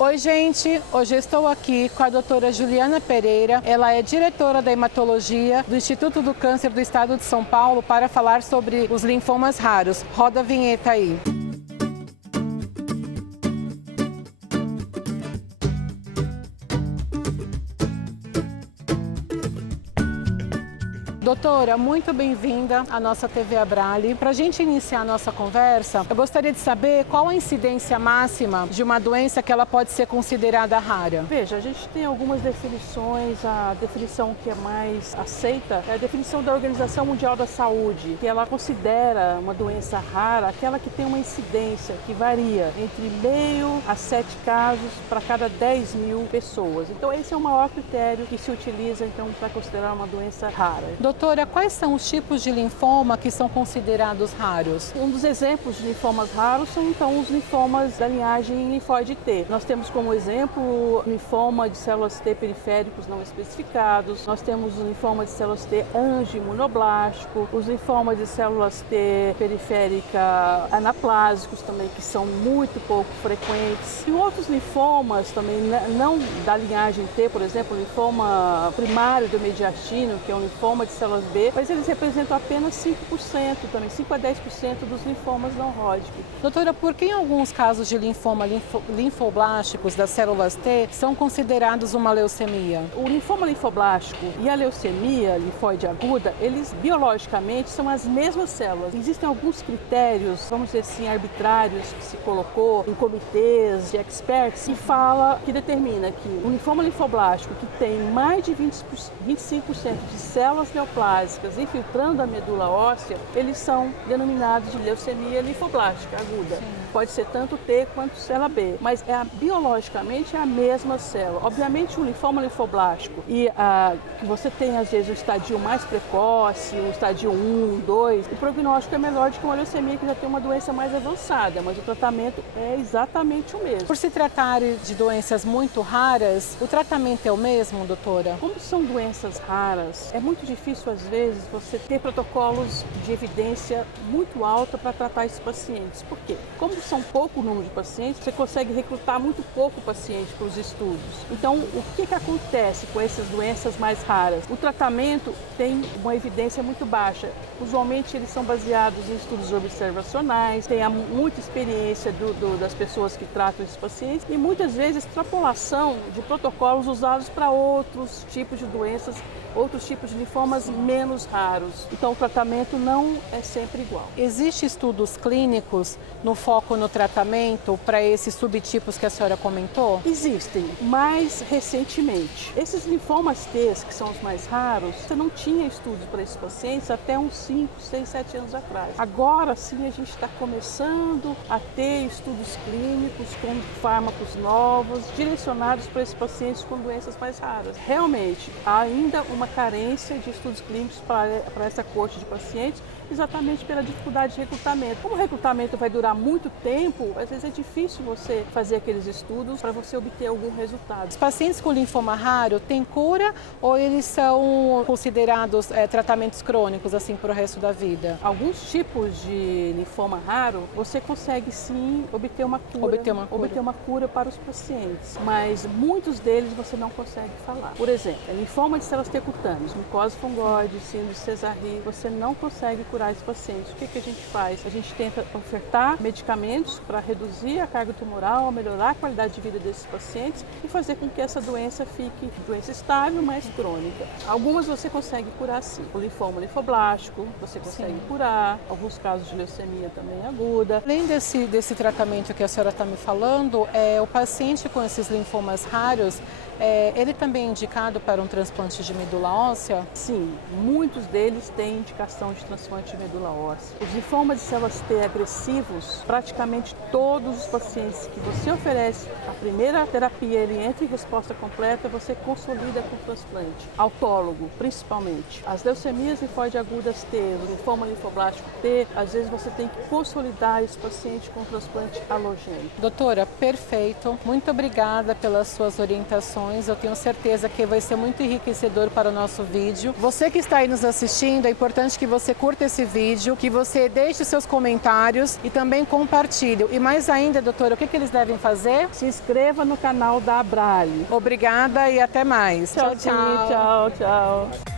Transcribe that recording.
Oi, gente! Hoje eu estou aqui com a doutora Juliana Pereira. Ela é diretora da hematologia do Instituto do Câncer do Estado de São Paulo para falar sobre os linfomas raros. Roda a vinheta aí. Doutora, muito bem-vinda à nossa TV Abrale. Para a gente iniciar a nossa conversa, eu gostaria de saber qual a incidência máxima de uma doença que ela pode ser considerada rara. Veja, a gente tem algumas definições. A definição que é mais aceita é a definição da Organização Mundial da Saúde, que ela considera uma doença rara aquela que tem uma incidência que varia entre 0,5 a 7 casos para cada 10 mil pessoas. Então, esse é o maior critério que se utiliza para considerar uma doença rara. Doutora, quais são os tipos de linfoma que são considerados raros? Um dos exemplos de linfomas raros são, então, os linfomas da linhagem linfóide T. Nós temos como exemplo o linfoma de células T periféricos não especificados, nós temos o linfoma de células T angioimunoblástico, os linfomas de células T periférica anaplásicos também, que são muito pouco frequentes. E outros linfomas também, não da linhagem T, por exemplo, o linfoma primário do mediastino, que é um linfoma de células B, mas eles representam apenas 5% também, 5 a 10% dos linfomas não Hodgkin. Doutora, por que em alguns casos de linfoma linfoblásticos das células T são considerados uma leucemia? O linfoma linfoblástico e a leucemia linfóide aguda, eles biologicamente são as mesmas células. Existem alguns critérios, vamos dizer assim, arbitrários que se colocou em comitês de experts que determina que o linfoma linfoblástico que tem mais de 25% de células neoplásicas infiltrando a medula óssea, eles são denominados de leucemia linfoblástica aguda. Sim. Pode ser tanto T quanto célula B, mas biologicamente é a mesma célula. Obviamente o linfoma linfoblástico que você tem às vezes o estadio mais precoce, o estadio 1, 2, o prognóstico é melhor do que uma leucemia que já tem uma doença mais avançada, mas o tratamento é exatamente o mesmo. Por se tratar de doenças muito raras, o tratamento é o mesmo, doutora? Como são doenças raras, é muito difícil, às vezes, você ter protocolos de evidência muito alta para tratar esses pacientes. Por quê? Como são pouco número de pacientes, você consegue recrutar muito pouco paciente para os estudos. Então, o que acontece com essas doenças mais raras? O tratamento tem uma evidência muito baixa. Usualmente, eles são baseados em estudos observacionais, tem muita experiência das pessoas que tratam esses pacientes e, muitas vezes, extrapolação de protocolos usados para outros tipos de doenças, outros tipos de linfomas menos raros. Então, o tratamento não é sempre igual. Existem estudos clínicos no foco no tratamento para esses subtipos que a senhora comentou? Existem, mais recentemente. Esses linfomas T, que são os mais raros, você não tinha estudos para esses pacientes até uns 5, 6, 7 anos atrás. Agora sim a gente está começando a ter estudos clínicos com fármacos novos, direcionados para esses pacientes com doenças mais raras. Realmente, há ainda uma carência de estudos clínicos para essa corte de pacientes, exatamente pela dificuldade de recrutamento. Como o recrutamento vai durar muito tempo, às vezes é difícil você fazer aqueles estudos para você obter algum resultado. Os pacientes com linfoma raro têm cura ou eles são considerados tratamentos crônicos assim para o resto da vida? Alguns tipos de linfoma raro, você consegue sim obter uma cura para os pacientes, mas muitos deles você não consegue falar. Por exemplo, linfoma de células T cutâneas, micose fungoide, síndrome de Sézary, você não consegue curar esses pacientes. O que a gente faz? A gente tenta ofertar medicamentos para reduzir a carga tumoral, melhorar a qualidade de vida desses pacientes e fazer com que essa doença fique doença estável, mas crônica. Algumas você consegue curar sim. O linfoma linfoblástico você consegue curar, alguns casos de leucemia também aguda. Além desse tratamento que a senhora está me falando, o paciente com esses linfomas raros, ele também é indicado para um transplante de medula óssea? Sim, muitos deles têm indicação de transplante de medula óssea. Os linfomas de células T agressivos, praticamente todos os pacientes que você oferece a primeira terapia, ele entra em resposta completa, você consolida com transplante autólogo, principalmente. As leucemias linfóide agudas T, o linfoma linfoblástico T, às vezes você tem que consolidar esse paciente com transplante halogênico. Doutora, perfeito. Muito obrigada pelas suas orientações informações. Eu tenho certeza que vai ser muito enriquecedor para o nosso vídeo. Você que está aí nos assistindo, é importante que você curta esse vídeo, que você deixe os seus comentários e também compartilhe. E mais ainda, doutora, o que eles devem fazer? Se inscreva no canal da Abrale. Obrigada e até mais. Tchau, tchau.